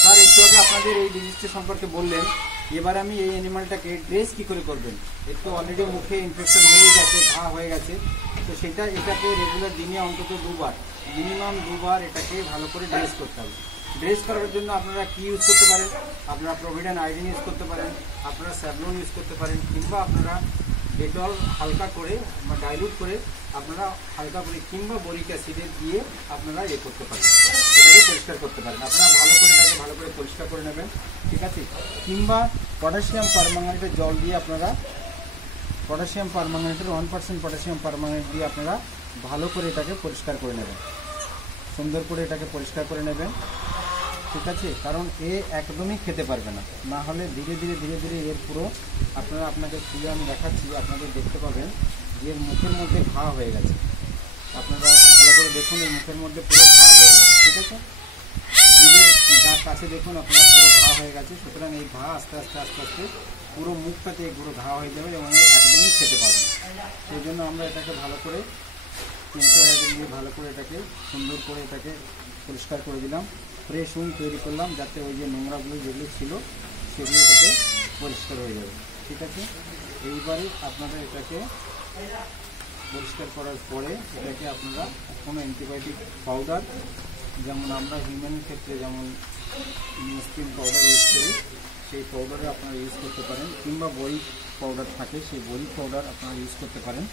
Sir একটু আগে আপনাদের এই ডিজিজটা সম্পর্কে বললেন, এবার আমি এই অ্যানিমালটাকে ড্রেস কি করে করবেন। একটু অলরেডি মুখে ইনফেকশন হয়ে গেছে, ঘা হয়ে গেছে, তো এটাকে রেগুলার দিনে অন্তত মিনিমাম দুবার এটাকে ভালো করে ড্রেস করতে হবে। ড্রেস করার জন্য আপনারা কি ইউজ করতে পারেন, আপনারা প্রভিডেন্ট আয়োডিন ইউজ করতে পারেন, আপনারা স্যাভলন ইউজ করতে পারেন, কিংবা আপনারা ডেটল হালকা করে ডাইলুট করে আপনারা হালকা করে কিংবা বরিক অ্যাসিডে দিয়ে আপনারা করতে পারেন, এটাকে পরিষ্কার করতে পারেন। আপনারা এটাকে ভালো করে পরিষ্কার করে নেবেন, ঠিক আছে। কিংবা পটাশিয়াম পারম্যাঙ্গানেটের জল দিয়ে আপনারা পটাশিয়াম পারম্যাঙ্গানেটের 1% পটাশিয়াম পারম্যাঙ্গানেট দিয়ে আপনারা ভালো করে এটাকে পরিষ্কার করে নেবেন, সুন্দর করে এটাকে পরিষ্কার করে নেবেন, ঠিক আছে। কারণ একদমই খেতে পারবে না, না হলে ধীরে ধীরে এর পুরো আপনাদের খুলে আমি দেখাচ্ছি, আপনাদের দেখতে পাবেন যে মুখের মধ্যে ঘা হয়ে গেছে। আপনারা ভালো করে দেখুন, এই মুখের মধ্যে পুরো ঘা হয়ে গেছে, ঠিক আছে। জিভের কাছে দেখুন আপনারা পুরো ঘা হয়ে গেছে। সুতরাং এই ঘা আস্তে আস্তে পুরো মুখটাতে পুরো ঘা হয়ে যাবে এবং একদমই খেতে পারবে না। সেই জন্য আমরা এটাকে ভালো করে দিয়ে ভালো করে এটাকে সুন্দর করে এটাকে পরিষ্কার করে দিলাম, ফ্রেশ উইং তৈরি করলাম, যাতে ওই যে নোংরাগুলো যেগুলো ছিল সেগুলো এটাকে পরিষ্কার হয়ে যাবে, ঠিক আছে। এইবারে আপনারা এটাকে পরিষ্কার করার পরে এটাকে আপনারা কোনো অ্যান্টিবায়োটিক পাউডার, যেমন আমরা হিউম্যানের ক্ষেত্রে যেমন স্কিন পাউডার ইউজ করি, সেই পাউডারে আপনারা ইউজ করতে পারেন, কিংবা বরিক পাউডার থাকে সেই বরিক পাউডার আপনারা ইউজ করতে পারেন।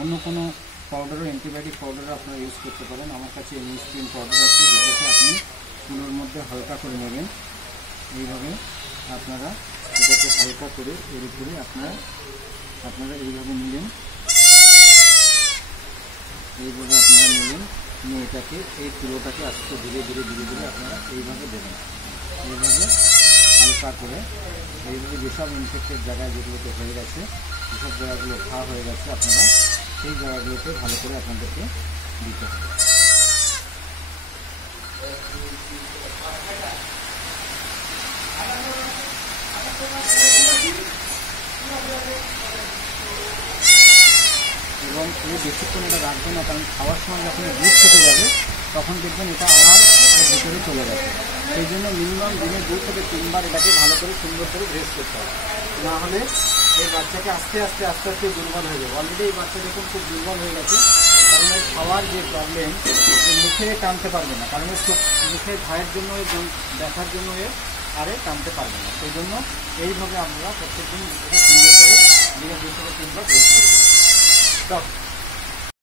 অন্য কোনো পাউডারও অ্যান্টিবায়োটিক পাউডারও আপনারা ইউজ করতে পারেন। আমার কাছে স্কিন পাউডার আছে, যেটাকে আপনি চুলোর মধ্যে হালকা করে নেবেন। এইভাবে আপনারা এটাকে হালকা করে এর উপরে আপনারা এইভাবে নিলেন, নিয়ে এটাকে এই চুলোটাকে আস্তে ধীরে ধীরে আপনারা এইভাবে দেবেন, এইভাবে হালকা করে। এইভাবে যেসব ইনফেক্টেড জায়গায় যেগুলোতে হয়ে গেছে, যেসব জায়গাগুলো ঘা হয়ে গেছে, আপনারা সেই জায়গাগুলোতে ভালো করে আপনাদেরকে দিতে হবে। এবং এই বেশিক্ষণ এটা রাখবে না, কারণ খাওয়ার সময় যখন দুধ খেতে যাবে তখন দেখবেন এটা আবার এর ভিতরে চলে গেছে। সেই জন্য মিনিমাম দিনে 2 থেকে 3 বার এটাকে ভালো করে সুন্দর করে ড্রেস করতে হবে, না হলে এই বাচ্চাকে আস্তে আস্তে দুর্বল হয়ে যাবে। অলরেডি এই বাচ্চা দেখুন খুব দুর্বল হয়ে গেছে, কারণ এই খাওয়ার যে প্রবলেম, মুখে টানতে পারবে না, কারণ মুখে ঘায়ের জন্য ব্যথার জন্য টানতে পারবে না। সেই জন্য এইভাবে আমরা প্রত্যেকদিন সুন্দর করে দিনে 2 থেকে 3 বার ড্রেস করবো।